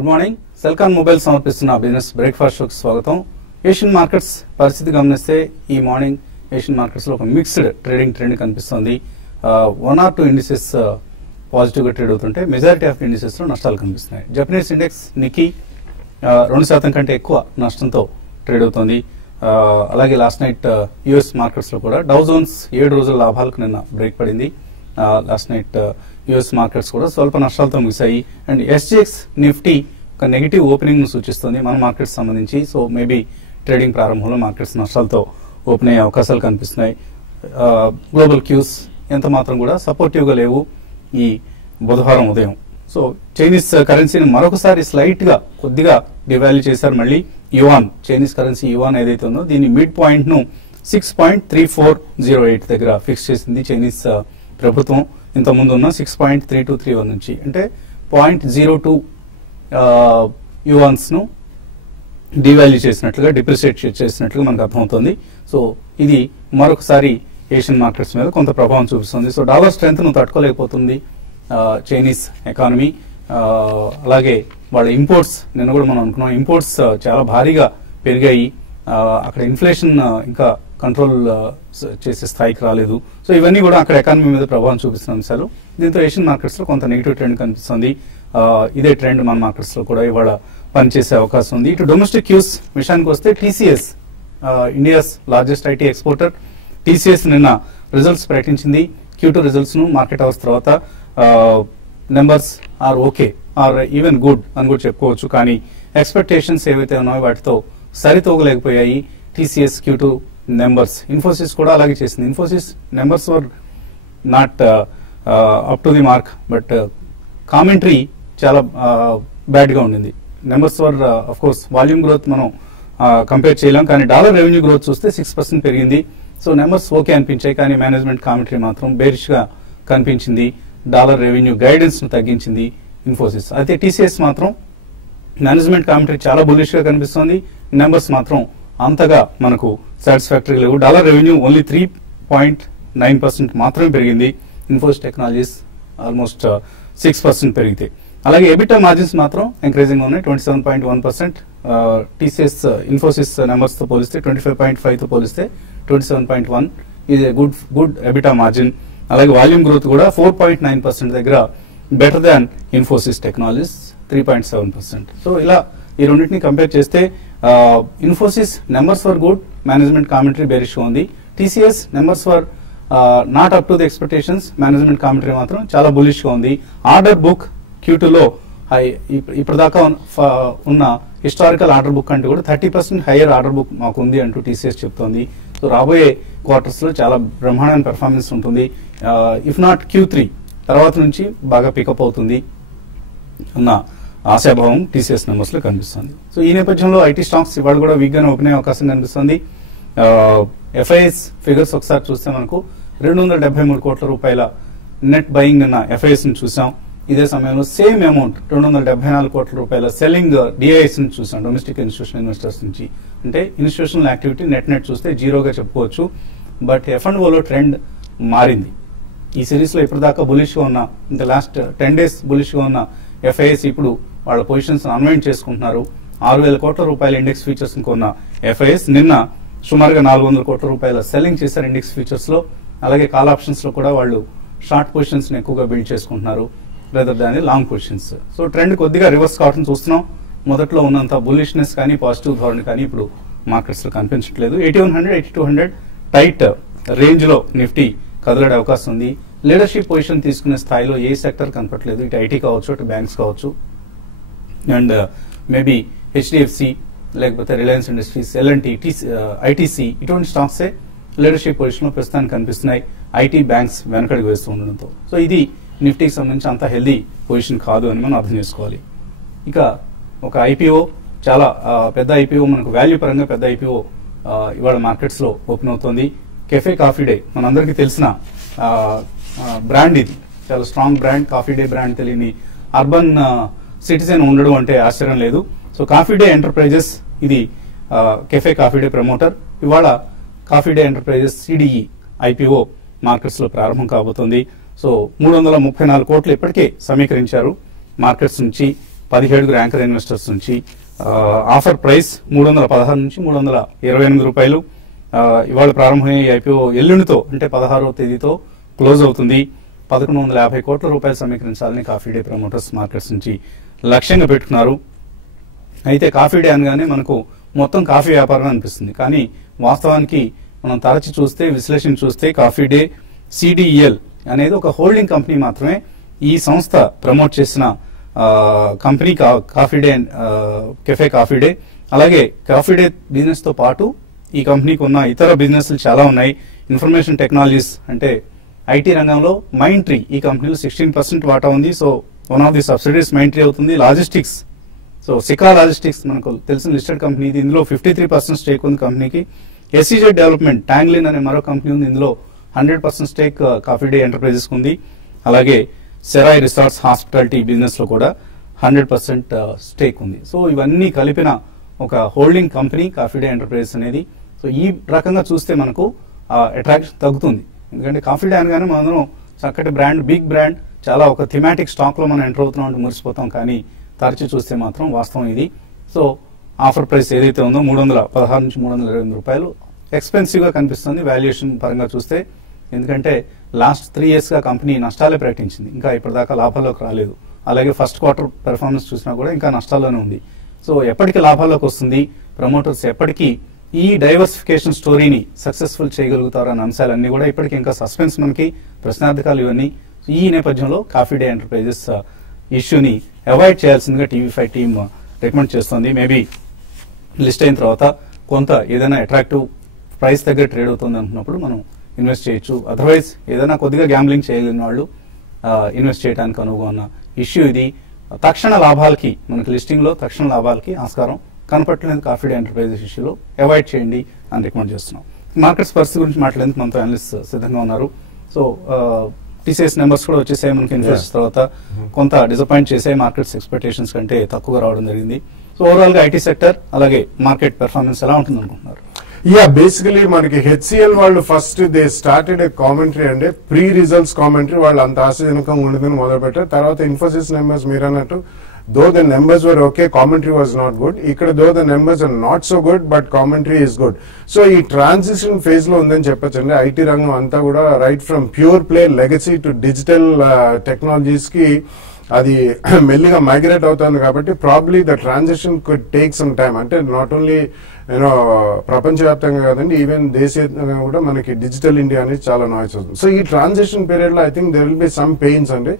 Good morning. Celkon mobile సమర్పిస్తున్న business breakfast షోకి స్వాగతం. ఏషియన్ మార్కెట్స్ పరిస్థితి గమనిస్తే ఈ మార్నింగ్ ఏషియన్ మార్కెట్స్ లో ఒక మిక్స్డ్ ట్రేడింగ్ ట్రెండ్ కనిపిస్తుంది. 1 or 2 ఇండిసెస్ పాజిటివ్ గా ట్రేడ్ అవుతుంటే మెజారిటీ ఆఫ్ ఇండిసెస్ లో నష్టాలు కనిపిస్తున్నాయి. జపనీస్ ఇండెక్స్ నిక్కీ 2% కంటే ఎక్కువ నష్టంతో ట్రేడ్ అవుతుంది. అలాగే లాస్ట్ నైట్ యుఎస్ మార్కెట్స్ లో కూడా డౌ జోన్స్ 7 రోజుల లాభాలకు నిన్న బ్రేక్ పడింది. లాస్ట్ నైట్ యుఎస్ మార్కెట్స్ కూడా స్వల్ప నష్టాలతో ముగిశాయి. అండ్ ఎస్జిఎక్స్ నిఫ్టీ ఒక నెగిటివ్ ఓపెనింగ్ ను సూచిస్తుంది మన మార్కెట్స్ సంబంధించి. సో మేబీ ట్రేడింగ్ ప్రారంభంలో మార్కెట్స్ నష్టాలతో ఓపెన్ అయ్యే అవకాశాలు కనిపిస్తున్నాయి. గ్లోబల్ క్యూస్ ఎంత మాత్రం కూడా సపోర్టివ్ గా లేవు ఈ బుధవారం ఉదయం. సో చైనీస్ కరెన్సీని మరొకసారి స్లైట్ గా కొద్దిగా డివాల్యూ చేశారు. మళ్ళీ యువాన్, చైనీస్ కరెన్సీ యువాన్ ఏదైతే ఉందో దీని మిడ్ పాయింట్ ను 6.3408 దగ్గర ఫిక్స్ చేసింది చైనీస్ ప్రభుత్వం. ఇంత ముందు ఉన్న 6.3231 నుంచి అంటే 0.02 యువాన్స్ ను డివాల్యూ చేసినట్లుగా, డిప్రిసియేట్ చేసినట్లుగా మనకు అర్థమవుతుంది. సో ఇది మరొకసారి ఏషియన్ మార్కెట్స్ మీద కొంత ప్రభావం చూపిస్తుంది. సో డాలర్ స్ట్రెంత్ ను తట్టుకోలేకపోతుంది చైనీస్ ఎకానమీ. అలాగే వాళ్ళ ఇంపోర్ట్స్, నిన్న కూడా మనం అనుకున్నాం, ఇంపోర్ట్స్ చాలా భారీగా పెరిగాయి. అక్కడ ఇన్ఫ్లేషన్ ఇంకా కంట్రోల్ చేసే స్థాయికి రాలేదు. సో ఇవన్నీ కూడా అక్కడ ఎకానమీ మీద ప్రభావం చూపిస్తున్న అంశాలు. దీంతో ఏషియన్ మార్కెట్స్ లో కొంత నెగిటివ్ ట్రెండ్ కనిపిస్తుంది. ఇదే ట్రెండ్ మన మార్కెట్స్ లో కూడా ఇవాళ పనిచేసే అవకాశం ఉంది. ఇటు డొమెస్టిక్ క్యూస్ విషయానికి వస్తే TCS, India's largest IT exporter, TCS నిన్న రిజల్ట్స్ ప్రకటించింది. Q2 రిజల్ట్స్ ను మార్కెట్ అవర్స్ తర్వాత numbers are okay or even good అని కూడా చెప్పుకోవచ్చు. కానీ ఎక్స్పెక్టేషన్స్ ఏవైతే ఉన్నాయో వాటితో సరితూగలేకపోయాయి టీసీఎస్ Q2 నెంబర్స్. ఇన్ఫోసిస్ కూడా అలాగే చేసింది. Infosys numbers were not up to the mark, but commentary చాలా బ్యాడ్ గా ఉండింది. Numbers were of course volume growth మనం కంపేర్ చేయలేం, కానీ డాలర్ రెవెన్యూ గ్రోత్ చూస్తే 6% పెరిగింది. సో నెంబర్స్ ఓకే అనిపించాయి, కానీ మేనేజ్మెంట్ కామెంటరీ మాత్రం బేరిష్ గా కనిపించింది. డాలర్ రెవెన్యూ గైడెన్స్ ను తగ్గించింది ఇన్ఫోసిస్. అయితే టీసీఎస్ మాత్రం మేనేజ్మెంట్ కామెంటరీ చాలా బుల్లిష్ గా కనిపిస్తుంది, నెంబర్స్ మాత్రం అంతగా మనకు సాటిస్ఫాక్టరీ లేవు. డాలర్ రెవెన్యూ ఓన్లీ 3.9% మాత్రమే పెరిగింది. ఇన్ఫోసిస్ టెక్నాలజీస్ ఆల్మోస్ట్ 6% పెరిగితే. అలాగే ఎబిటా మార్జిన్స్ మాత్రం ఎంకరేజింగ్ ఉన్నాయి, 27.1%. టీసీఎస్ ఇన్ఫోసిస్ నెంబర్స్ తో పోలిస్తే 25.5 తో పోలిస్తే 27.1 ఇది గుడ్ ఎబిటా మార్జిన్. అలాగే వాల్యూమ్ గ్రోత్ కూడా 4.9% దగ్గర better than Infosys technologies 3.7%. So ఇలా ఈ రెండింటిని కంపేర్ చేస్తే Infosys numbers were good, management commentary bearish గా ఉంది. TCS numbers were not up to the expectations, management commentary మాత్రం చాలా బులిష్ గా ఉంది. ఆర్డర్ బుక్ Q2 లో ఇప్పటిదాకా ఉన్న హిస్టారికల్ ఆర్డర్ బుక్ కంటే కూడా 30% హైయర్ ఆర్డర్ బుక్ మాకు ఉంది అంటూ టీసీఎస్ చెప్తోంది. సో రాబోయే క్వార్టర్స్ లో చాలా బ్రహ్మాండమైన పెర్ఫార్మెన్స్ ఉంటుంది. ఇఫ్ నాట్ Q3 తర్వాత నుంచి బాగా పికప్ అవుతుంది అన్న ఆశాభావం టీసీఎస్ నెంబర్స్ లో కనిపిస్తుంది. సో ఈ నేపథ్యంలో ఐటీ స్టాక్స్ ఇవాళ కూడా వీక్ గానే ఓపెన్ అయ్యే అవకాశం కనిపిస్తుంది. ఎఫ్ఐఎస్ ఫిగర్స్ ఒకసారి చూస్తే మనకు 273 కోట్ల రూపాయల నెట్ బయింగ్ నిన్న ఎఫ్ఐఎస్ ని చూసాం. ఇదే సమయంలో సేమ్ అమౌంట్ 274 కోట్ల రూపాయల సెల్లింగ్ డిఐఎస్ ని చూసాం, డొమెస్టిక్ ఇన్స్టిట్యూషనల్ ఇన్వెస్టర్స్ నుంచి. అంటే ఇన్స్టిట్యూషనల్ యాక్టివిటీ నెట్ చూస్తే జీరోగా చెప్పుకోవచ్చు. బట్ F&Oలో ట్రెండ్ మారింది. ఈ సిరీస్ లో ఇప్పటిదాకా బులిష్ గా ఉన్న, ఇంకా లాస్ట్ 10 days బులిష్ గా ఉన్న ఎఫ్ఐఎస్ ఇప్పుడు వాళ్ళ పొజిషన్స్ అన్వైండ్ చేసుకుంటున్నారు. 6,000 కోట్ల రూపాయల ఇండెక్స్ ఫీచర్స్ కొన్న ఎఫ్ఐఎస్ నిన్న సుమారుగా 400 కోట్ల రూపాయల సెల్లింగ్ చేశారు ఇండెక్స్ ఫీచర్స్ లో. అలాగే కాల్ ఆప్షన్స్ లో కూడా వాళ్ళు షార్ట్ పొజిషన్స్ ని ఎక్కువగా బిల్డ్ చేసుకుంటున్నారు రెదర్ దాన్ లాంగ్ పొజిషన్స్. సో ట్రెండ్ కొద్దిగా రివర్స్ కావడం చూస్తున్నాం. మొదట్లో ఉన్నంత బుల్లిష్నెస్ కానీ పాజిటివ్ ధోరణి కానీ ఇప్పుడు మార్కెట్స్ లో కనిపించట్లేదు. 8100, 8200 టైట్ రేంజ్ లో నిఫ్టీ కదలడే అవకాశం ఉంది. లీడర్షిప్ పొజిషన్ తీసుకునే స్థాయిలో ఏ సెక్టర్ కనపట్లేదు. ఇటు ఐటీ కావచ్చు, ఇటు బ్యాంక్స్ కావచ్చు, అండ్ మేబీ హెచ్డిఎఫ్సి లేకపోతే రిలయన్స్ ఇండస్ట్రీస్, ఎల్ఎన్టీ, ఐటీసీ ఇటువంటి స్టాక్సే లీడర్షిప్ పొజిషన్ లో ప్రస్తుతానికి కనిపిస్తున్నాయి, ఐటీ బ్యాంక్స్ వెనకడికి వేస్తూ ఉండడంతో. సో ఇది నిఫ్టీకి సంబంధించి అంత హెల్దీ పొజిషన్ కాదు అని మనం అర్థం చేసుకోవాలి. ఇక ఒక ఐపీఓ, చాలా పెద్ద ఐపీఓ, మనకు వాల్యూ పరంగా పెద్ద ఐపీఓ ఇవాళ మార్కెట్స్ లో ఓపెన్ అవుతోంది. కెఫే కాఫీ డే మనందరికీ తెలిసిన బ్రాండ్, ఇది చాలా strong brand. Coffee day brand తెలియని అర్బన్ సిటిజన్ ఉండడం అంటే ఆశ్చర్యం లేదు. సో కాఫీ డే ఎంటర్ప్రైజెస్ ఇది కెఫే కాఫీ డే ప్రమోటర్. ఇవాళ coffee day enterprises CDE IPO markets లో ప్రారంభం కాబోతోంది. సో 334 కోట్లు ఇప్పటికే సమీకరించారు మార్కెట్స్ నుంచి. 17 యాంకర్ ఇన్వెస్టర్స్ నుంచి. ఆఫర్ ప్రైస్ 316 నుంచి 328 రూపాయలు. ఇవాళ ప్రారంభమయ్యే ఐపీఓ ఎల్లుండితో అంటే 16వ తేదీతో క్లోజ్ అవుతుంది. 1150 కోట్ల రూపాయలు సమీకరించాలని కాఫీ డే ప్రమోటర్స్ మార్కెట్స్ నుంచి లక్ష్యంగా పెట్టుకున్నారు. అయితే కాఫీ డే అనగానే మనకు మొత్తం కాఫీ వ్యాపారం అనిపిస్తుంది, కానీ వాస్తవానికి మనం తరచి చూస్తే, విశ్లేషణ చూస్తే కాఫీ డే సిడిఎల్ అనేది ఒక హోల్డింగ్ కంపెనీ మాత్రమే. ఈ సంస్థ ప్రమోట్ చేసిన company coffee day, cafe coffee day. అలాగే కాఫీ డే బిజినెస్ తో పాటు ఈ కంపెనీకి ఉన్న ఇతర బిజినెస్లు చాలా ఉన్నాయి. ఇన్ఫర్మేషన్ టెక్నాలజీస్ అంటే ఐటీ రంగంలో మైండ్ ట్రీ ఈ కంపెనీలో 16% వాటా ఉంది. So one of the subsidies mind tree అవుతుంది. లాజిస్టిక్స్, సో సికా లాజిస్టిక్స్ మనకు తెలిసిన లిస్టెడ్ కంపెనీ ఇది. ఇందులో 53% స్టేక్ ఉంది కంపెనీకి. ఎస్సీజెడ్ డెవలప్మెంట్, ట్యాంగ్లిన్ అనే మరో కంపెనీ ఉంది. ఇందులో 100% స్టేక్ కాఫీ డే ఎంటర్ప్రైజెస్ ఉంది. అలాగే సెరాయ్ రిసార్ట్స్ హాస్పిటాలిటీ బిజినెస్ లో కూడా 100% స్టేక్ ఉంది. సో ఇవన్నీ కలిపిన ఒక holding company coffee day enterprises అనేది. సో ఈ రకంగా చూస్తే మనకు అట్రాక్షన్ తగ్గుతుంది. ఎందుకంటే కాఫీ డే అనగానే మనం చక్కటి బ్రాండ్, బిగ్ బ్రాండ్, చాలా ఒక థిమాటిక్ స్టాక్ లో మనం ఎంటర్ అవుతున్నాం అంటే మురిసిపోతాం. కానీ తరచి చూస్తే మాత్రం వాస్తవం ఇది. సో ఆఫర్ ప్రైస్ ఏదైతే ఉందో 316 నుంచి 328 రూపాయలు ఎక్స్పెన్సివ్ గా కనిపిస్తుంది వాల్యుయేషన్ పరంగా చూస్తే. ఎందుకంటే లాస్ట్ 3 years గా కంపెనీ నష్టాలే ప్రకటించింది, ఇంకా ఇప్పటిదాకా లాభాల్లోకి రాలేదు. అలాగే ఫస్ట్ క్వార్టర్ పెర్ఫార్మెన్స్ చూసినా కూడా ఇంకా నష్టాల్లోనే ఉంది. సో ఎప్పటికి లాభాల్లోకి వస్తుంది, ప్రమోటర్స్ ఎప్పటికీ ఈ డైవర్సిఫికేషన్ స్టోరీని సక్సెస్ఫుల్ చేయగలుగుతారు అన్న అంశాలన్నీ కూడా ఇప్పటికి ఇంకా సస్పెన్స్, మనకి ప్రశ్నార్థకాలు ఇవన్నీ. ఈ నేపథ్యంలో కాఫీ డే ఎంటర్ప్రైజెస్ ఇష్యూని అవాయిడ్ చేయాల్సిందిగా టీవీ5 టీమ్ రికమెండ్ చేస్తోంది. మేబీ లిస్ట్ అయిన తర్వాత కొంత ఏదైనా అట్రాక్టివ్ ప్రైస్ దగ్గర ట్రేడ్ అవుతుంది అనుకున్నప్పుడు మనం ఇన్వెస్ట్ చేయొచ్చు. అదర్వైజ్ ఏదైనా కొద్దిగా గ్యాంబ్లింగ్ చేయలేని వాళ్ళు ఇన్వెస్ట్ చేయడానికి అనువుగా ఉన్న ఇష్యూ ఇది. తక్షణ లాభాలకి, మనకి లిస్టింగ్ లో తక్షణ లాభాలకి ఆస్కారం కనపట్లేదు కాఫీ డే ఎంటర్ప్రైజెస్ ఇష్యూలో, అవాయిడ్ చేయండి అని రికమెండ్ చేస్తున్నాం. మార్కెట్స్ పరిస్థితి గురించి మాట్లాడేందుకు మనతో అనలిస్ట్ సిద్ధంగా ఉన్నారు. సో టీసీఎస్ నెంబర్స్ కూడా వచ్చేసాయి మనకి. ఇన్ఫ్లేషన్ తర్వాత కొంత డిసప్పాయింట్ చేసే మార్కెట్స్ ఎక్స్పెక్టేషన్స్ కంటే తక్కువగా రావడం జరిగింది. సో ఓవరాల్ గా ఐటీ సెక్టర్ అలాగే మార్కెట్ పెర్ఫార్మెన్స్ ఎలా ఉంటుంది అనుకుంటున్నారు? యా, బేసికలీ మనకి హెచ్సిఎల్ వాళ్ళు first they started a commentary, అంటే ప్రీ రిజల్ట్స్ కామెంటరీ. వాళ్ళు అంత ఆశాజనకంగా ఉండదని మొదలు పెట్టారు. తర్వాత ఇన్ఫోసిస్ నెంబర్స్ మీరు అన్నట్టు though the numbers were okay, commentary was not good. ఇక్కడ though the numbers are not so good, but commentary is good. So ఈ ట్రాన్సిషన్ ఫేజ్ లో ఉందని చెప్పొచ్చండి. ఐటీ రంగం అంతా కూడా right from pure play legacy to digital technologies కి అది మెల్లిగా మైగ్రేట్ అవుతుంది. కాబట్టి probably the transition could take some time. అంటే నాట్ ఓన్లీ ప్రపంచవ్యాప్తంగా కాదండి, ఈవెన్ దేశీయంగా కూడా మనకి డిజిటల్ ఇండియా అనేది చాలా నాయిస్ వస్తుంది. సో ఈ ట్రాన్సిషన్ పీరియడ్ లో I think there will be some pains అండి.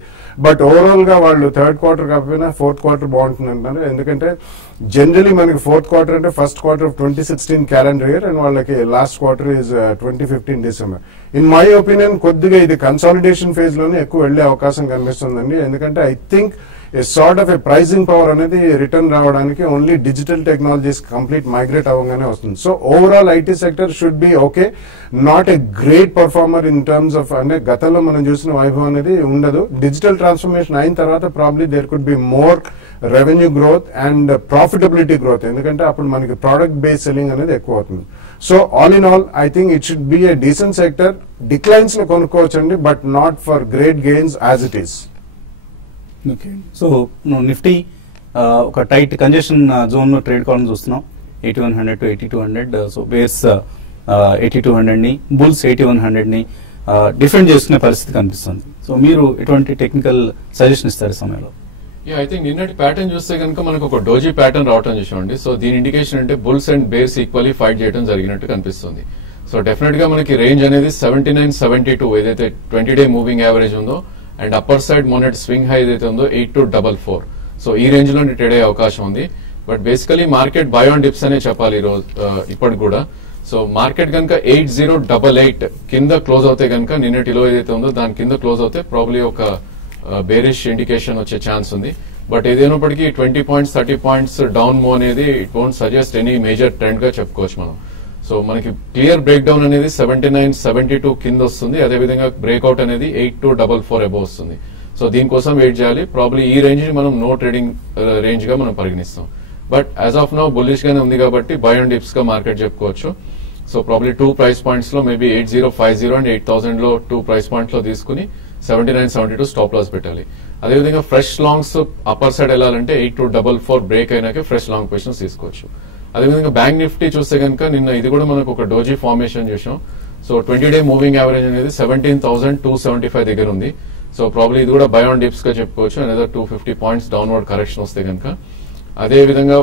బట్ ఓవరాల్ గా వాళ్ళు థర్డ్ క్వార్టర్ కాకపోయినా ఫోర్త్ క్వార్టర్ బాగుంటుంది అంటారు. ఎందుకంటే జనరలీ మనకి ఫోర్త్ క్వార్టర్ అంటే first quarter of 2016 calendar year, and వాళ్ళకి last quarter is 2015 December. In my opinion కొద్దిగా ఇది కన్సాలిడేషన్ ఫేజ్ లోనే ఎక్కువ వెళ్లే అవకాశం కనిపిస్తుందండి. ఎందుకంటే I think a sort of a pricing power అనేది రిటర్న్ రావడానికి only digital technologies complete migrate అవ్వగానే వస్తుంది. So overall IT sector should be okay, not a great performer in terms of, అంటే గతంలో మనం చూసిన వైభవం అనేది ఉండదు. డిజిటల్ ట్రాన్స్ఫర్మేషన్ అయిన తర్వాత probably there could be more revenue growth and profitability growth, ఎందుకంటే అప్పుడు మనకి ప్రోడక్ట్ బేస్డ్ సెల్లింగ్ అనేది ఎక్కువ అవుతుంది. So all in all I think it should be a decent sector. Declines లో కొనుక్కోవచ్చండి, but not for great gains as it is. Okay, so Nifty ఒక tight congestion zone లో ట్రేడ్ కావడం చూస్తున్నాం. 8100 to 8200. సో బేస్ 8200 ని, బుల్స్ 8100 ని defend చేసుకునే పరిస్థితి కనిపిస్తుంది. సో మీరు ఎటువంటి టెక్నికల్ సజెషన్ ఇస్తారు ఈ సమయంలో? ఐ థింక్ నిన్నటి ప్యాటర్న్ చూస్తే కనుక మనకు ఒక డోజీ ప్యాటర్న్ రావడం చూసామండి. సో దీని ఇండికేషన్ అంటే bulls and bears equally fight చేయడం జరిగినట్టు కనిపిస్తుంది. సో డెఫినెట్ గా మనకి రేంజ్ అనేది 79-72 ఏదైతే 20-day మూవింగ్ యావరేజ్ ఉందో, అండ్ అప్పర్ సైడ్ మొన్నటి స్వింగ్ హై ఏదైతే ఉందో 8244. సో ఈ రేంజ్ లో ట్రేడ్ అయ్యే అవకాశం ఉంది. But basically market by on dips అనే చెప్పాలి ఈ రోజు ఇప్పటికి కూడా. సో మార్కెట్ కనుక 8088 కింద క్లోజ్ అవుతే కనుక నిన్నటిలో ఏదైతే ఉందో దాని కింద క్లోజ్ అవుతే ప్రాబ్లీ ఒక బేరిష్ ఇండికేషన్ వచ్చే ఛాన్స్ ఉంది. బట్ ఏదైనప్పటికీ 20 points 30 points డౌన్ మూవ్ అనేది it won't suggest any major trend గా చెప్పుకోవచ్చు మనం. సో మనకి క్లియర్ బ్రేక్ డౌన్ అనేది 79-72 కింద వస్తుంది. అదేవిధంగా బ్రేక్అవుట్ అనేది 8244 అబౌవ్ వస్తుంది. సో దీనికోసం వెయిట్ చేయాలి. ప్రాబ్లీ ఈ రేంజ్ ని మనం నో ట్రేడింగ్ రేంజ్ గా మనం పరిగణిస్తాం. But as of now bullish గానే ఉంది కాబట్టి బై అండ్ డిప్స్ గా మార్కెట్ చెప్పుకోవచ్చు. సో ప్రాబ్లీ 2 price points లో మేబీ 8050 అండ్ 8000 లో 2 price points లో తీసుకుని 79.72 స్టాప్ లాస్ పెట్టాలి. అదేవిధంగా ఫ్రెష్ లాంగ్స్ అప్పర్ సైడ్ వెళ్ళాలంటే 8244 బ్రేక్ అయినాకే ఫ్రెష్ లాంగ్ పొజిషన్స్ తీసుకోవచ్చు. అదేవిధంగా బ్యాంక్ నిఫ్టీ చూస్తే కనుక నిన్న ఇది కూడా మనకు ఒక డోజీ ఫార్మేషన్ చూసాం. సో 20-డే మూవింగ్ యావరేజ్ అనేది 17,275 దగ్గర ఉంది. సో ప్రాబ్లీ ఇది కూడా బై ఆన్ డిప్స్ గా చెప్పుకోవచ్చు. అనేది 250 పాయింట్స్ డౌన్వర్డ్ కరెక్షన్ వస్తే కనుక. అదేవిధంగా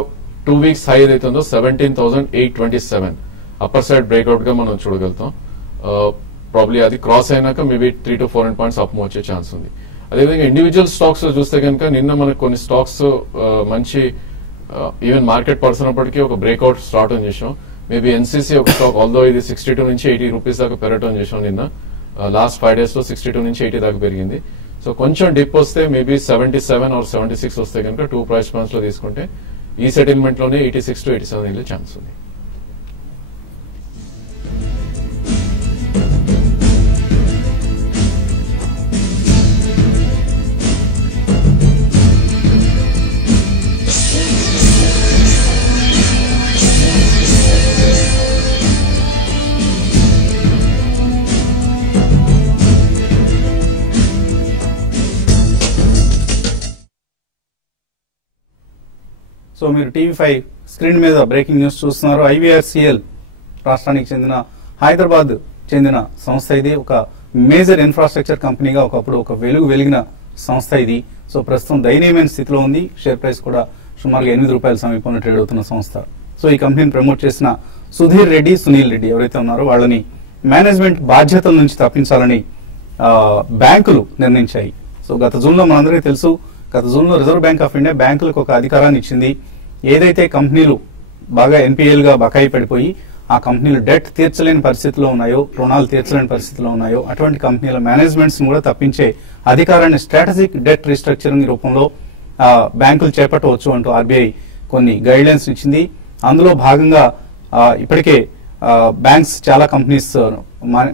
2 వీక్స్ హై ఏదైతుందో 17,827 అప్పర్ సైడ్ బ్రేక్అవుట్ గా మనం చూడగలుగుతాం. ప్రాబ్లీ అది క్రాస్ అయినాక మేబీ 3 to 400 పాయింట్స్ అప్ వచ్చే ఛాన్స్ ఉంది. అదేవిధంగా ఇండివిజువల్ స్టాక్స్ చూస్తే కనుక నిన్న మనకు కొన్ని స్టాక్స్ మంచి ఈవెన్ మార్కెట్ పడుతున్నప్పటికీ ఒక బ్రేక్అవుట్ స్టార్ట్ అని చేసాం. మేబీ ఎన్సీసీ ఒక స్టాక్ ఆల్దో ఇది 62 నుంచి 80 రూపీస్ దాకా పెరగటం చేసాం నిన్న. లాస్ట్ 5 days లో 62 నుంచి 80 దాకా పెరిగింది. సో కొంచెం డిప్ వస్తే మేబీ 77 or 76 వస్తే కనుక 2 ప్రైస్ పాయింట్స్ లో తీసుకుంటే ఈ సెటిల్మెంట్ లోనే 86 to 87 వెళ్ళే ఛాన్స్ ఉంది. సో మీరు టీవీ5 స్క్రీన్ మీద బ్రేకింగ్ న్యూస్ చూస్తున్నారు. ఐవీఆర్సీఎల్ రాష్ట్రానికి చెందిన హైదరాబాద్ చెందిన సంస్థ ఇది. ఒక మేజర్ ఇన్ఫ్రాస్ట్రక్చర్ కంపెనీగా ఒకప్పుడు ఒక వెలిగిన సంస్థ ఇది. సో ప్రస్తుతం దయనీయమైన స్థితిలో ఉంది. షేర్ ప్రైస్ కూడా సుమారుగా 8 రూపాయల సమీపంలో ట్రేడ్ అవుతున్న సంస్థ. సో ఈ కంపెనీని ప్రమోట్ చేసిన సుధీర్ రెడ్డి, సునీల్ రెడ్డి ఎవరైతే ఉన్నారో వాళ్ళని మేనేజ్మెంట్ బాధ్యతల నుంచి తప్పించాలని బ్యాంకులు నిర్ణయించాయి. సో గత జూన్లో మనందరికీ తెలుసు, గత జూన్లో రిజర్వ్ బ్యాంక్ ఆఫ్ ఇండియా బ్యాంకులకు ఒక అధికారాన్ని ఇచ్చింది. ఏదైతే కంపెనీలు బాగా ఎన్పీఎల్ గా బకాయి పడిపోయి ఆ కంపెనీలు డెట్ తీర్చలేని పరిస్థితిలో ఉన్నాయో, రుణాలు తీర్చలేని పరిస్థితిలో ఉన్నాయో అటువంటి కంపెనీల మేనేజ్మెంట్స్ కూడా తప్పించే అధికారాన్ని స్ట్రాటజిక్ డెట్ రీస్ట్రక్చరింగ్ రూపంలో బ్యాంకులు చేపట్టవచ్చు అంటూ ఆర్బీఐ కొన్ని గైడ్ లైన్స్ ఇచ్చింది. అందులో భాగంగా ఇప్పటికే బ్యాంక్స్ చాలా కంపెనీస్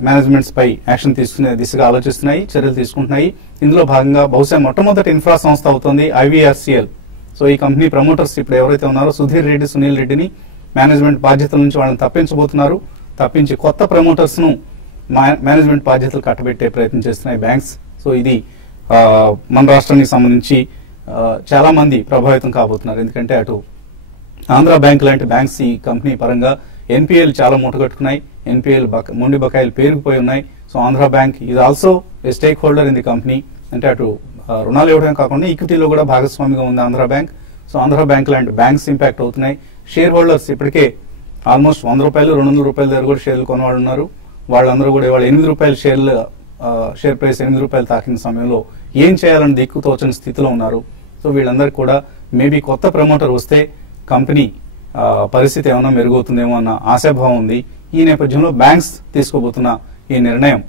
మేనేజ్మెంట్స్ పై యాక్షన్ తీసుకునే దిశగా ఆలోచిస్తున్నాయి, చర్యలు తీసుకుంటున్నాయి. ఇందులో భాగంగా బహుశా మొట్టమొదటి ఇన్ఫ్రా సంస్థ అవుతుంది ఐవీఆర్సీఎల్. సో ఈ కంపెనీ ప్రమోటర్స్ ఇప్పుడు ఎవరైతే ఉన్నారో సుధీర్ రెడ్డి, సునీల్ రెడ్డిని మేనేజ్మెంట్ బాధ్యతల నుంచి వాళ్ళని తప్పించబోతున్నారు. తప్పించి కొత్త ప్రమోటర్స్ ను మేనేజ్మెంట్ బాధ్యతలు కట్టబెట్టే ప్రయత్నం చేస్తున్నాయి బ్యాంక్స్. సో ఇది మన రాష్ట్రానికి సంబంధించి చాలా మంది ప్రభావితం కాబోతున్నారు. ఎందుకంటే అటు ఆంధ్ర బ్యాంక్ లాంటి బ్యాంక్స్ ఈ కంపెనీ పరంగా ఎన్పీఎల్ చాలా మూటగట్టుకున్నాయి. ఎన్పీఎల్ మొండి బకాయిలు పేరుకుపోయి ఉన్నాయి. So Andhra bank is also a stake holder in the company. అంటే అటు రుణాలు ఇవ్వడమే కాకుండా ఈక్విటీలో కూడా భాగస్వామిగా ఉంది Andhra bank. So Andhra bank లాంటి బ్యాంక్స్ ఇంపాక్ట్ అవుతున్నాయి. షేర్ హోల్డర్స్ ఇప్పటికే ఆల్మోస్ట్ 100 రూపాయలు, 200 రూపాయల దగ్గర కూడా షేర్లు కొనవాళ్ళు ఉన్నారు. వాళ్ళందరూ కూడా ఇవాళ 8 రూపాయల షేర్ ప్రైస్ 8 రూపాయలు తాకిన సమయంలో ఏం చేయాలని దిక్కు తోచని స్థితిలో ఉన్నారు. సో వీళ్ళందరికీ కూడా మేబీ కొత్త ప్రమోటర్ వస్తే కంపెనీ పరిస్థితి ఏమైనా మెరుగవుతుందేమో అన్న ఆశాభావం ఉంది. ఈ నేపథ్యంలో బ్యాంక్స్ తీసుకోబోతున్న ఈ నిర్ణయం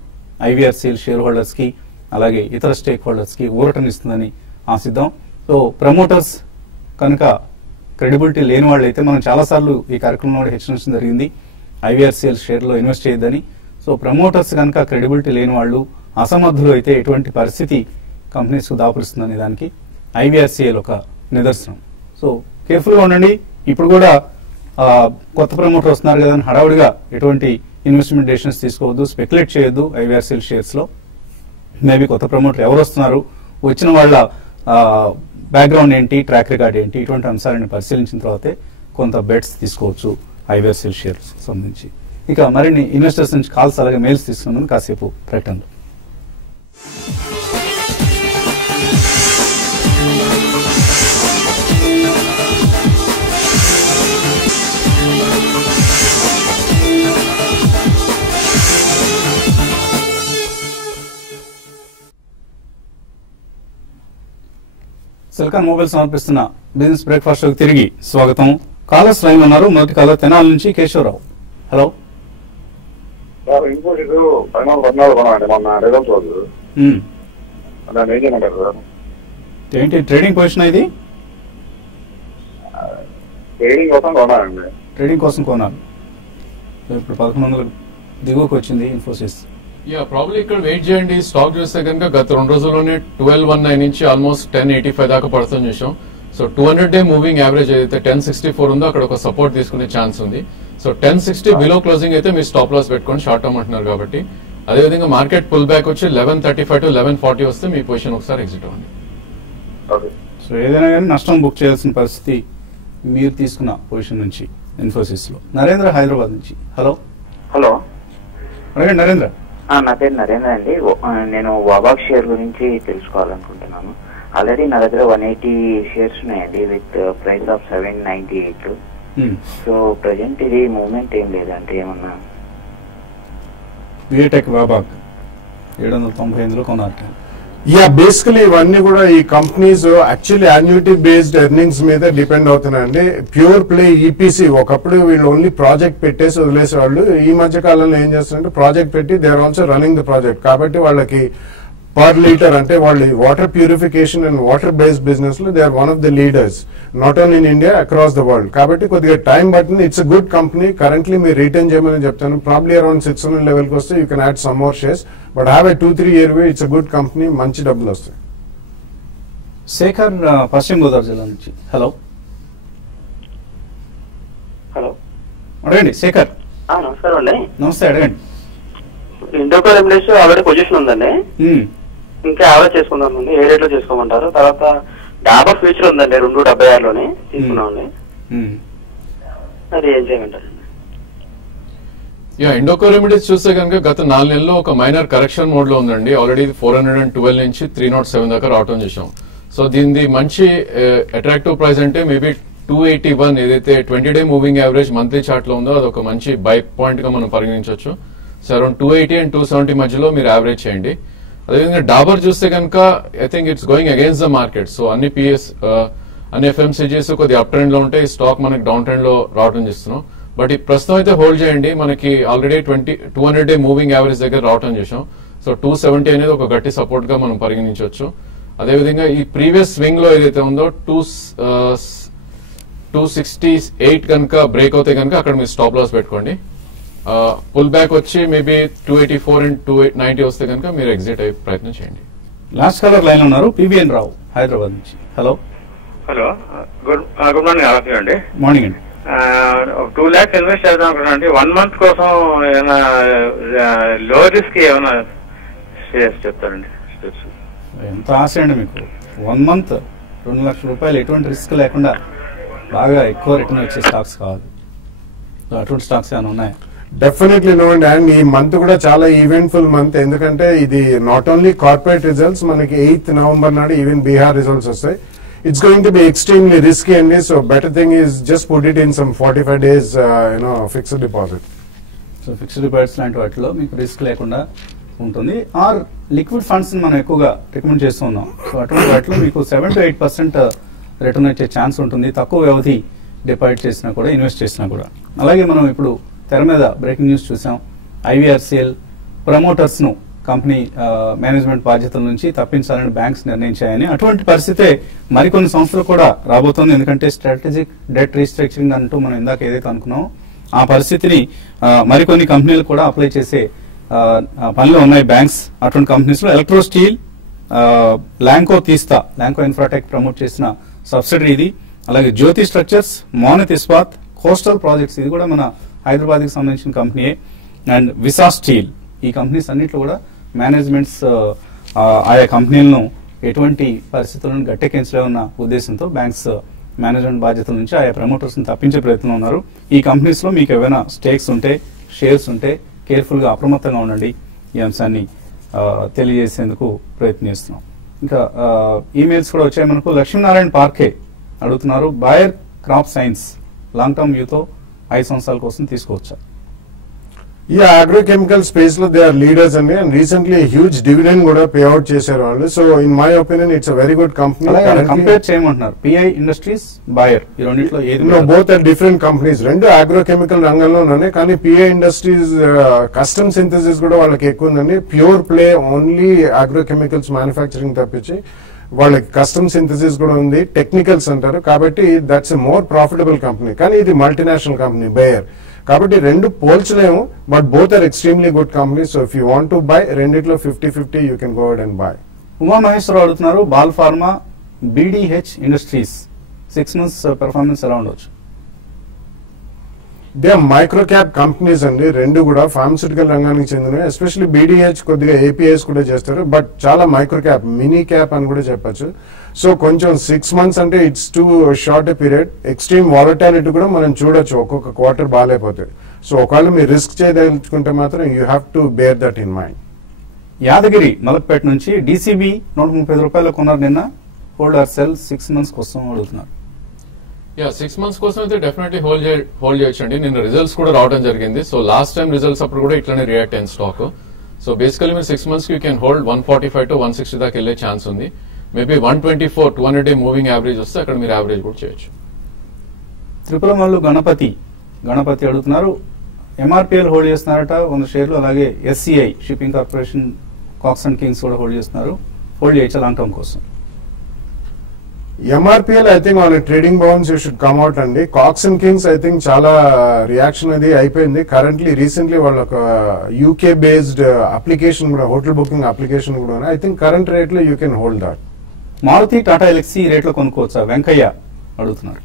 ఐవీఆర్సీఎల్ షేర్ హోల్డర్స్ కి అలాగే ఇతర స్టేక్ హోల్డర్స్ కి ఊరటనిస్తుందని ఆశిద్దాం. సో ప్రమోటర్స్ కనుక క్రెడిబిలిటీ లేని వాళ్ళు అయితే మనం చాలాసార్లు ఈ కార్యక్రమంలో హెచ్చరించడం జరిగింది ఐవీఆర్సీఎల్ షేర్లో ఇన్వెస్ట్ చేయొద్దని. సో ప్రమోటర్స్ కనుక క్రెడిబిలిటీ లేని వాళ్ళు, అసమర్థులు అయితే ఎటువంటి పరిస్థితి కంపెనీస్ కు దాపురిస్తుందనే దానికి ఐవీఆర్సీఎల్ ఒక నిదర్శనం. సో కేర్ఫుల్ గా ఉండండి. ఇప్పుడు కూడా కొత్త ప్రమోటర్ వస్తున్నారు కదా అని హడావుడిగా ఎటువంటి ఇన్వెస్ట్మెంట్ డెసిషన్స్ తీసుకోవద్దు, స్పెక్యులేట్ చేయొద్దు ఐవీఆర్సీఎల్ షేర్స్ లో. మేబీ కొత్త ప్రమోటర్ ఎవరు వస్తున్నారు, వచ్చిన వాళ్ళ బ్యాక్గ్రౌండ్ ఏంటి, ట్రాక్ రికార్డ్ ఏంటి, ఇటువంటి అంశాలను పరిశీలించిన తర్వాతే కొంత బెట్స్ తీసుకోవచ్చు ఐవీఆర్సీఎల్ షేర్స్ సంబంధించి. ఇక మరిన్ని ఇన్వెస్టర్స్ నుంచి కాల్స్ అలాగే మెయిల్స్ తీసుకున్నాను కాసేపు ప్రకటనలు. సిలికాన్ మొబైల్ సమర్పిస్తున్న బిజినెస్ బ్రేక్ఫాస్ట్ షోకి తిరిగి స్వాగతం. కాలర్స్ లైన్ ఉన్నారు. మొదటి కాలర్ తెనాలి నుంచి కేశవరావు. హలో సార్, ఇంకోటి ఫైనల్ 14 కొనండి మొన్న రిజల్ట్ రోజు. దాన్ని ఏం చేయమంటారు సార్? ఏంటి ట్రేడింగ్ పొజిషన్ ఇది? ట్రేడింగ్ కోసం కొనాలండి. ట్రేడింగ్ కోసం కొనాలి. ఇప్పుడు 1100 దిగువకు వచ్చింది ఇన్ఫోసిస్. ప్రాబ్లీ ఇక్కడ వెయిట్ చేయండి. స్టాక్ చూస్తే కనుక గత 2 రోజుల్లోనే 1219 నుంచి ఆల్మోస్ట్ 1085 దాకా పడుతుంది చూసాం. సో 200-డే మూవింగ్ యావరేజ్ అయితే 1064 ఉందో అక్కడ ఒక సపోర్ట్ తీసుకునే ఛాన్స్ ఉంది. సో 1060 బిలో క్లోజింగ్ అయితే మీరు స్టాప్ లాస్ పెట్టుకొని షార్ట్ టర్మ్ అంటున్నారు కాబట్టి అదేవిధంగా మార్కెట్ పుల్ బ్యాక్ వచ్చి 1135 to 1140 వస్తే మీ పొజిషన్ ఒకసారి ఎగ్జిట్ అవ్వండి. ఓకే. సో ఏదైనా కానీ నష్టం బుక్ చేయాల్సిన పరిస్థితి మీరు తీసుకున్న పొజిషన్ నుంచి ఇన్ఫోసిస్ లో. నరేంద్ర హైదరాబాద్ నుంచి. హలో హలో, అడగండి నరేంద్ర. నా పేరు నరేంద్ర అండి. నేను వాబాక్ షేర్ గురించి తెలుసుకోవాలనుకుంటున్నాను. ఆల్రెడీ నా దగ్గర 180 షేర్స్ ఉన్నాయండి with price of 798. So present ఇది మూవ్మెంట్ ఏం లేదంటే ఏమన్నా విఏటెక్ వాబాక్ 798లో కొన్నారు. యా, బేసికలీ ఇవన్నీ కూడా ఈ companies actually annuity based earnings మీద డిపెండ్ అవుతున్నాయండి. ప్యూర్ ప్లే ఈపీసీ, ఒకప్పుడు వీళ్ళు ఓన్లీ ప్రాజెక్ట్ పెట్టేసి వదిలేసేవాళ్ళు. ఈ మధ్య కాలంలో ఏం చేస్తారంటే ప్రాజెక్ట్ పెట్టి they are also running the project. కాబట్టి వాళ్ళకి పర్ లీటర్ అంటే వాళ్ళు water purification and water based business లో they are one of the leaders not only in India, across the world. కాబట్టి కొద్దిగా టైం పట్టింది. It's a good company. Currently మీరు return చేయమని చెప్తాను. ప్రాబ్లీ అరౌండ్ 600 లెవెల్ కి వస్తే you can add some more shares, but have a 2-3 year way. It's a good company, మంచి డబ్బులు వస్తాయి. శేఖర్ పశ్చిమ గోదావరి జిల్లా నుంచి. హలో హలో అడగండి శేఖర్. నమస్కారం అండి. నమస్తే, అడగండి. ఇండోకో రెమ్యునరేస్ ఆల్రెడీ పొజిషన్ ఉందండి, ఇంకా యావరేజ్ చేసుకుందామండి. ఏ రేట్ లో చేసుకోమంటారు? తర్వాత డాబర్ ఫ్యూచర్ ఉందండి 276లోనే తీసుకున్నామండి. అది ఏం చేయమంటారు? ఇండోకో రెమెడీస్ చూస్తే కనుక గత 4 నెలల్లో ఒక మైనర్ కరెక్షన్ మోడ్ లో ఉందండి. ఆల్రెడీ 412 నుంచి 307 దాకా రావటం చూసాం. సో దీనిది మంచి అట్రాక్టివ్ ప్రైస్ అంటే మేబీ 281 ఏదైతే 20-day moving average monthly chart లో ఉందో అదొక మంచి బై పాయింట్ గా మనం పరిగణించవచ్చు. సో అరౌండ్ 280 and 270 మధ్యలో మీరు యావరేజ్ చేయండి. అదేవిధంగా డాబర్ చూస్తే కనుక I think it's going against the market. So అన్ని పిఎస్ అన్ని ఎఫ్ఎంసీజీస్ కొద్దిగా అప్ ట్రెండ్ లో ఉంటే ఈ స్టాక్ మనకి డౌన్ ట్రెండ్ లో రావడం చూస్తున్నాం. బట్ ఈ ప్రస్తుతం అయితే హోల్డ్ చేయండి. మనకి ఆల్రెడీ 200-day మూవింగ్ యావరేజ్ దగ్గర రావడం చూసాం. సో 270 అనేది ఒక గట్టి సపోర్ట్ గా మనం పరిగణించవచ్చు. అదేవిధంగా ఈ ప్రీవియస్ స్వింగ్ లో ఏదైతే ఉందో 268 కనుక బ్రేక్ అవుతే కనుక అక్కడ మీరు స్టాప్ లాస్ పెట్టుకోండి. పుల్ బ్యాక్ వచ్చి మేబీ 284 and 290 వస్తే కనుక మీరు ఎగ్జిట్ అయ్యే ప్రయత్నం చేయండి. లాస్ట్ కాలర్ లైన్ ఉన్నారు, పిబిఎన్ రావు హైదరాబాద్ నుంచి. Hello hello, good morning. ఆరోగ్య అండి. మార్నింగ్ అండి. 2 lakhs ఇన్వెస్ట్ చేద్దాం అనుకుంటున్నాండి. 1 month కోసం ఏమైనా లో రిస్క్ ఏమైనా షేర్స్ చెప్తారండి? ఎంత ఆశ అండి మీకు? 1 month 2 లక్షల రూపాయలు ఎటువంటి రిస్క్ లేకుండా బాగా ఎక్కువ రిటర్న్ వచ్చే స్టాక్స్ కావాలి. అటువంటి స్టాక్స్ ఏమైనా ఉన్నాయా? డెఫినెట్లీ నో అండి. అండ్ ఈ మంత్ కూడా చాలా ఈవెంట్ఫుల్ మంత్. ఎందుకంటే ఇది నాట్ ఓన్లీ కార్పొరేట్ రిజల్ట్స్, మనకి 8th November నాడు ఈవెన్ బీహార్ రిజల్ట్స్ వస్తాయి. It's going to be extremely risky అండి. So better thing is just put it in some 45 days fixed deposit. So fixed deposits లాంటి వాటిలో మీకు risk లేకుండా ఉంటుంది. ఆర్ లిక్విడ్ ఫండ్స్ మనం ఎక్కువగా రికమెండ్ చేస్తున్నాం. సో అటువంటి వాటిలో మీకు 7 to 8% రిటర్న్ వచ్చే ఛాన్స్ ఉంటుంది, తక్కువ వ్యవధి డిపాజిట్ చేసినా కూడా, ఇన్వెస్ట్ చేసినా కూడా. అలాగే మనం ఇప్పుడు తెర మీద బ్రేకింగ్ న్యూస్ చూసాం. ఐవీఆర్సీఎల్ ప్రమోటర్స్ ను కంపెనీ మేనేజ్మెంట్ బాధ్యతల నుంచి తప్పించాలని బ్యాంక్స్ నిర్ణయించాయని. అటువంటి పరిస్థితే మరికొన్ని సంస్థలు కూడా రాబోతోంది. ఎందుకంటే స్ట్రాటజిక్ డెట్ రీస్ట్రక్చరింగ్ అంటూ మనం ఇందాక ఏదైతే అనుకున్నామో ఆ పరిస్థితిని మరికొన్ని కంపెనీలు కూడా అప్లై చేసే పనిలో ఉన్నాయి బ్యాంక్స్. అటువంటి కంపెనీస్ లో electro steel, Lanco Infratech promote చేసిన సబ్సిడరీ ఇది. అలాగే జ్యోతి స్ట్రక్చర్స్, మోనత్ ఇస్పాత్, కోస్టల్ ప్రాజెక్ట్స్, ఇది కూడా మన హైదరాబాద్ కి సంబంధించిన కంపెనీ. అండ్ విసా స్టీల్, ఈ కంపెనీస్ అన్నింటిలో కూడా మేనేజ్మెంట్స్ ఆయా కంపెనీలను ఎటువంటి పరిస్థితులను గట్టెక్కించలే ఉన్న ఉద్దేశంతో బ్యాంక్స్ మేనేజ్మెంట్ బాధ్యతల నుంచి ఆయా ప్రమోటర్స్ ని తప్పించే ప్రయత్నంలో ఉన్నారు. ఈ కంపెనీస్ లో మీకు ఏమైనా స్టేక్స్ ఉంటే, షేర్స్ ఉంటే కేర్ఫుల్ గా అప్రమత్తంగా ఉండండి. ఈ అంశాన్ని తెలియజేసేందుకు ప్రయత్నిస్తున్నాం. ఇంకా ఈమెయిల్స్ కూడా వచ్చాయి మనకు. లక్ష్మీనారాయణ పార్కే అడుగుతున్నారు, Bayer crop science long term వ్యూతో 5 సంవత్సరాల కోసం తీసుకోవచ్చా? ఈ అగ్రోకెమికల్ స్పేస్ లో దే ఆర్ లీడర్స్ అండి. అండ్ రీసెంట్లీ హ్యూజ్ డివిడెండ్ కూడా పే అవుట్ చేశారు వాళ్ళు. So in my opinion it's a very good company. Compare చేయమంటున్నారు పిఐ ఇండస్ట్రీస్, బాయర్, ఈ రెండిట్లో ఏది? Both are different companies. రెండు అగ్రోకెమికల్ రంగంలో ఉన్నాయి. కానీ పిఐ ఇండస్ట్రీస్ కస్టమ్ సింథసిస్ కూడా వాళ్ళకి ఎక్కువ ఉందండి. Pure play only agrochemicals manufacturing తప్పించి వాళ్ళకి కస్టమ్ సింథసిస్ కూడా ఉంది, టెక్నికల్స్ అంటారు. కాబట్టి that's a more profitable company. కానీ ఇది మల్టీనేషనల్ కంపెనీ బేయర్. కాబట్టి రెండు పోల్చలేము, but both are extremely good company. So if you want to buy, రెండిట్లో 50-50 you can go and buy. Uma Maheswararao అడుగుతున్నారు, Bal pharma, BDH industries 6 months performance ఎలా ఉండవచ్చు? దే మైక్రో క్యాప్ కంపెనీస్ అండి, రెండు కూడా ఫార్మస్యూటికల్ రంగానికి చెందినవి. ఎస్పెషల్లీ బీడీహెచ్ కొద్దిగా ఏపీఐస్ కూడా చేస్తారు, బట్ చాలా మైక్రో క్యాప్, మినీ క్యాప్ అని కూడా చెప్పచ్చు. సో కొంచెం 6 months అంటే it's two short period. Extreme volatility కూడా మనం చూడొచ్చు ఒక్కొక్క క్వార్టర్ బాగాలేకపోతే. సో ఒకవేళ మీరు రిస్క్ చేయదలుచుకుంటే మాత్రం you have to bear that in mind. Yadagiri Malakpet నుంచి డీసీబీ 135 రూపాయలు కొన్నారు నిన్న, హోల్డ్ ఆర్ సెల్ 6 months కోసం అడుగుతున్నారు. 6 months కోసం అయితే డెఫినెట్లీ హోల్డ్ చేయొచ్చండి. నిన్న రిజల్ట్స్ కూడా రావడం జరిగింది. సో లాస్ట్ టైం రిజల్ట్స్ అప్పుడు కూడా ఇట్లానే రియాక్ట్ అయింది స్టాక్. సో బేసికలీ మీరు 6 months కి యూ కెన్ హోల్డ్ 145 to 160 దాకా వెళ్లే ఛాన్స్ ఉంది. మేబీ 124 200-day మూవింగ్ యావరేజ్ వస్తే అక్కడ మీరు యావరేజ్ కూడా చేయొచ్చు. త్రిపురమల్లు గణపతి అడుగుతున్నారు, ఎంఆర్పిఎల్ హోల్డ్ చేస్తున్నారట 100 షేర్లు, అలాగే SCI shipping corporation, Cox and Kings కూడా హోల్డ్ చేస్తున్నారు, హోల్డ్ చేయొచ్చా లాంగ్ టర్మ్ కోసం? MRPL I think on trading bounce you should come out అండి. Cox and Kings I think చాలా రియాక్షన్ అది అయిపోయింది. రీసెంట్లీ వాళ్ళ ఒక యూకే బేస్డ్ అప్లికేషన్ కూడా, హోటల్ బుకింగ్ అప్లికేషన్ కూడా ఐ థింక్ కరెంట్ రేట్ లో you can hold that. Maruti Tata Elxsi ఈ రేట్ లో కొనుక్కోవచ్చా? వెంకయ్య అడుగుతున్నారు.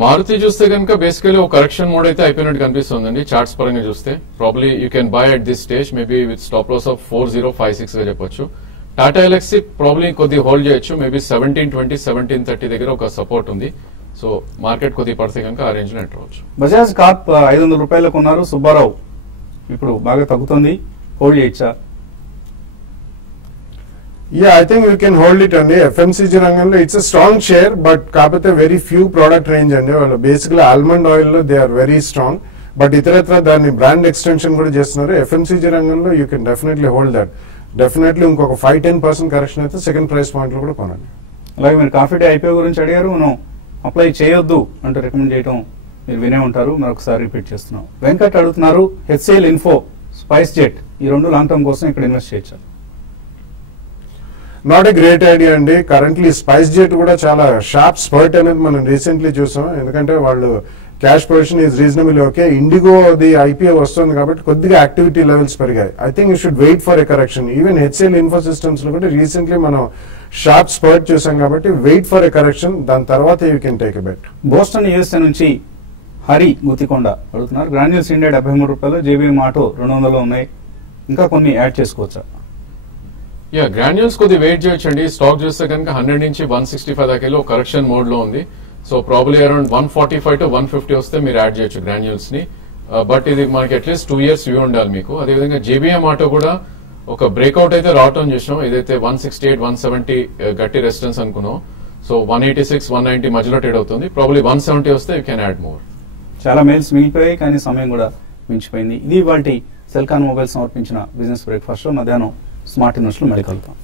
మారుతి చూస్తే కనుక బేసికలీ ఒక కరెక్షన్ మోడ్ అయితే అయిపోయినట్టు కనిపిస్తుందండి. చార్ట్స్ పరంగా చూస్తే probably you can buy at this stage, maybe with stop loss of 4056 గా చెప్పొచ్చు. టాటా ఎలక్సీ ప్రాబ్లీ కొద్దిగా హోల్డ్ చేయొచ్చు, మేబీ 1720 1730 దగ్గర ఒక సపోర్ట్ ఉంది. సో మార్కెట్ కొద్దిగా పడితే కనుక ఆ రేంజ్ లో ఎంటర్ అవ్వచ్చు. బజాజ్ కార్ప్ 500 రూపాయలకు కొన్నారు సుబ్బారావు, ఇప్పుడు బాగా తగ్గుతుంది, హోల్డ్ చేయొచ్చా? I think you can hold it అండి. ఎఫ్ఎంసీజీ రంగంలో it's a strong share, but కాకపోతే వెరీ ఫ్యూ ప్రోడక్ట్ రేంజ్ అండి. వాళ్ళు బేసిక్లీ ఆల్మండ్ ఆయిల్ లో they are very strong, but ఇతరత్ర దాన్ని బ్రాండ్ ఎక్స్టెన్షన్ కూడా చేస్తున్నారు. ఎఫ్ఎంసీజీ రంగంలో you can definitely hold that. Definitely ఇంకొక 5-10% కరెక్షన్ అయితే సెకండ్ ప్రైస్ పాయింట్ లో కూడా కొనండి. అలాగే మీరు కాఫీ డే ఐపీఓ గురించి అడిగారు, మనం అప్లై చేయొద్దు అంటే రికమెండ్ చేయడం మీరు వినే ఉంటారు, మరొకసారి రిపీట్ చేస్తున్నాం. వెంకట్ అడుగుతున్నారు, హెచ్సిఎల్ ఇన్ఫో, స్పైస్ జెట్ ఈ రెండు లాంగ్ టర్మ్ కోసం ఇక్కడ ఇన్వెస్ట్ చేయొచ్చు? నాట్ ఎ గ్రేట్ ఐడియా అండి. కరెంట్లీ స్పైస్ జెట్ కూడా చాలా షార్ప్ స్పర్ట్ అనేది మనం రీసెంట్లీ చూసాం, ఎందుకంటే వాళ్ళు cash position is reasonable okay. IndiGo ది ఐపీఓ వస్తుంది కాబట్టి కొద్దిగా యాక్టివిటీ లెవెల్స్ పెరిగాయి. I think you should wait for a correction. Even HCL info systems లో కూడా రీసెంట్లీ మనం షార్ప్ స్పర్ట్ చూసాం కాబట్టి వెయిట్ ఫర్ ఎ కరెక్షన్, దాని తర్వాత you can take a bet. Boston USA నుంచి హరి గుతికొండ అడుగుతున్నారు, గ్రాన్యూల్స్ ఇండియా 73 రూపాయలు, జేబీఎం ఆటో 200 ఉన్నాయి, ఇంకా కొన్ని యాడ్ చేసుకోవచ్చా? గ్రాన్యూల్స్ కొద్దిగా వెయిట్ చేయొచ్చండి. స్టాక్ చూస్తే కనుక 100 నుంచి 165 దాకా కరెక్షన్ మోడ్ లో ఉంది. సో ప్రాబ్లీ అరౌండ్ 145 to 150 వస్తే మీరు యాడ్ చేయొచ్చు గ్రాన్యూల్స్ ని. బట్ ఇది మనకి అట్లీస్ట్ 2 years వ్యూ ఉండాలి మీకు. అదేవిధంగా జేబీఎం ఆటో కూడా ఒక బ్రేక్అవుట్ అయితే రావటం చేసాం, ఏదైతే 168 170 గట్టి రెసిస్టెన్స్ అనుకున్నాం. సో 186 190 మధ్యలో ట్రేడ్ అవుతుంది. ప్రాబ్లీ 170 వస్తే యూ కెన్ యాడ్ మోర్. చాలా మెయిల్స్ మిగిలిపోయాయి కానీ సమయం కూడా మించిపోయింది. ఇది ఇవాల్టి సెల్కాన్ మొబైల్ సమర్పించిన బిజినెస్ బ్రేక్ఫాస్ట్. మధ్యాహ్నం స్మార్ట్ ఇన్వెస్ట్ లో మళ్ళీ కలుద్దాం.